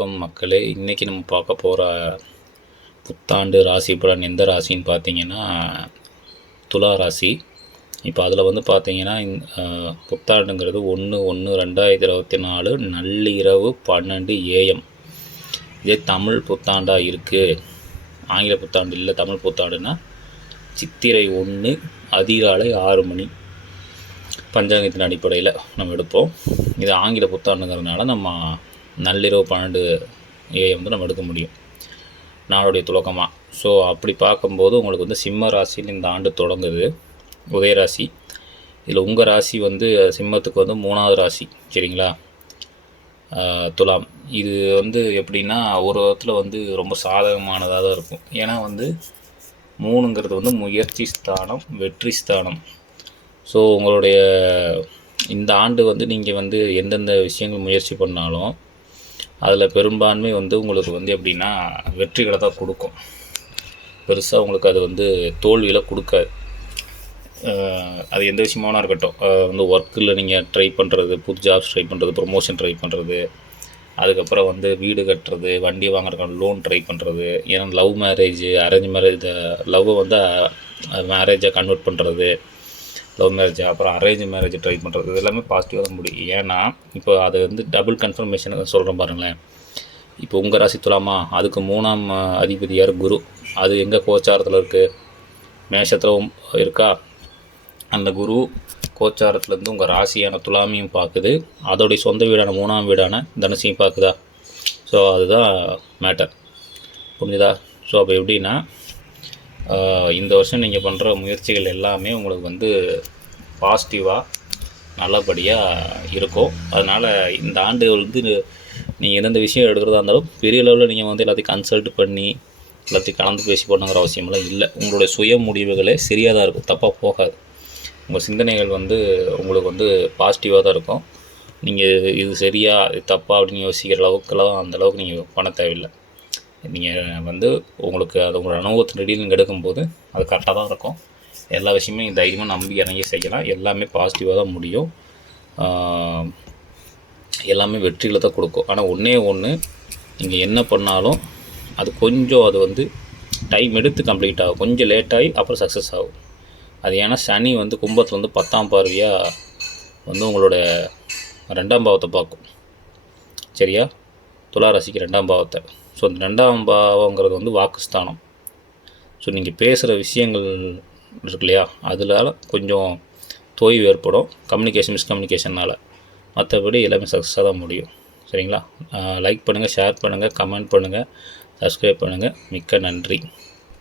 வணக்கம் மக்களே. இன்றைக்கி நம்ம பார்க்க போகிற புத்தாண்டு ராசி பலன் எந்த ராசின்னு பார்த்தீங்கன்னா துலா ராசி. இப்போ அதில் வந்து பார்த்தீங்கன்னா புத்தாண்டுங்கிறது 1/1/2024 நள்ளிரவு 12 AM. இதே தமிழ் புத்தாண்டாக இருக்குது. ஆங்கில புத்தாண்டு இல்லை, தமிழ் புத்தாண்டுனா சித்திரை 1 அதிகாலை 6 மணி பஞ்சாங்கத்தின் அடிப்படையில் நம்ம எடுப்போம். இது ஆங்கில புத்தாண்டுங்கிறதுனால நம்ம நள்ளிரவு 12 AM வந்து நம்ம எடுக்க முடியும் நாளுடைய துவக்கமாக. ஸோ அப்படி பார்க்கும்போது உங்களுக்கு வந்து சிம்ம ராசியில் இந்த ஆண்டு தொடங்குது, உதயராசி. இதில் உங்கள் ராசி வந்து சிம்மத்துக்கு வந்து 3வது ராசி, சரிங்களா? துலாம். இது வந்து எப்படின்னா ஒரு விதத்தில் வந்து ரொம்ப சாதகமானதாக தான் இருக்கும். ஏன்னா வந்து 3ங்கிறது வந்து முயற்சி ஸ்தானம், வெற்றி ஸ்தானம். ஸோ உங்களுடைய இந்த ஆண்டு வந்து நீங்கள் வந்து எந்தெந்த விஷயங்கள் முயற்சி பண்ணாலும் அதில் பெரும்பான்மை வந்து உங்களுக்கு வந்து எப்படின்னா வெற்றிகளை தான் கொடுக்கும். பெருசாக உங்களுக்கு அது வந்து தோல்வியில் கொடுக்காது. அது எந்த விஷயமானா இருக்கட்டும், வந்து ஒர்க்கில் நீங்கள் ட்ரை பண்ணுறது, புது ஜாப்ஸ் ட்ரை பண்ணுறது, ப்ரொமோஷன் ட்ரை பண்ணுறது, அதுக்கப்புறம் வந்து வீடு கட்டுறது, வண்டி வாங்குறதுக்கான லோன் ட்ரை பண்ணுறது, ஏன்னா லவ் மேரேஜ், அரேஞ்ச் மேரேஜ், லவ்வை வந்து மேரேஜாக கன்வெர்ட் பண்ணுறது, லவ் மேரேஜ் அப்புறம் அரேஞ்ச் மேரேஜ் ட்ரை பண்ணுறது, இது எல்லாமே பாசிட்டிவாக தான் முடியும். ஏன்னா இப்போ அது வந்து டபுள் கன்ஃபர்மேஷன் சொல்கிறேன் பாருங்களேன். இப்போ உங்கள் ராசி துலாமா, அதுக்கு 3ஆம் அதிபதி யார்? குரு. அது எங்கே கோச்சாரத்தில் இருக்குது? மேஷத்தில் இருக்கா? அந்த குரு கோச்சாரத்துலேருந்து உங்கள் ராசியான துலாமியும் பார்க்குது, அதோடைய சொந்த வீடான 3ஆம் வீடான தனுசையும் பார்க்குதா? ஸோ அதுதான் மேட்டர், புரிஞ்சுதா? ஸோ அப்போ எப்படின்னா இந்த வருஷம் நீங்கள் பண்ணுற முயற்சிகள் எல்லாமே உங்களுக்கு வந்து பாசிட்டிவாக நல்லபடியாக இருக்கும். அதனால் இந்த ஆண்டு வந்து நீங்கள் எந்தெந்த விஷயம் எடுக்கிறதா இருந்தாலும் பெரிய லெவலில் நீங்கள் வந்து எல்லாத்தையும் கன்சல்ட் பண்ணி எல்லாத்தையும் கலந்து பேசி பண்ணுங்கிற அவசியமெல்லாம் இல்லை. உங்களுடைய சுய முடிவுகளே சரியாக தான் இருக்கும், தப்பாக போகாது. உங்கள் சிந்தனைகள் வந்து உங்களுக்கு வந்து பாசிட்டிவாக தான் இருக்கும். நீங்கள் இது சரியா இது தப்பா அப்படின்னு யோசிக்கிற அளவுக்குலாம் அந்தளவுக்கு நீங்கள் பண்ண தேவையில்லை. நீங்கள் வந்து உங்களுக்கு அது உங்களோட அனுபவத்தின் அடியில் நீங்கள் எடுக்கும்போது அது கரெக்டாக தான் இருக்கும். எல்லா விஷயமே நீங்கள் தைரியமாக நம்பி இறங்கி செய்யலாம். எல்லாமே பாசிட்டிவாக தான் முடியும். எல்லாமே வெற்றியில் தான் கொடுக்கும். ஆனால் ஒன்றே ஒன்று, நீங்கள் என்ன பண்ணாலும் அது வந்து டைம் எடுத்து கம்ப்ளீட் ஆகும். கொஞ்சம் லேட்டாகி அப்புறம் சக்ஸஸ் ஆகும். அது ஏன்னா சனி வந்து கும்பத்தில் வந்து 10ஆம் பார்வையாக வந்து உங்களோட 2ஆம் பாவத்தை பார்க்கும், சரியா? துளாராசிக்கு 2ஆம் பாவத்தை. ஸோ அந்த 2ஆம் பாவங்கிறது வந்து வாக்குஸ்தானம். ஸோ நீங்கள் பேசுகிற விஷயங்கள் இருக்கு இல்லையா, அதில் கொஞ்சம் தொய்வு ஏற்படும், மிஸ்கம்யூனிகேஷனால். மற்றபடி எல்லாமே சக்ஸஸாக தான் முடியும், சரிங்களா? லைக் பண்ணுங்கள், ஷேர் பண்ணுங்கள், கமெண்ட் பண்ணுங்கள், சப்ஸ்கிரைப் பண்ணுங்கள். மிக்க நன்றி.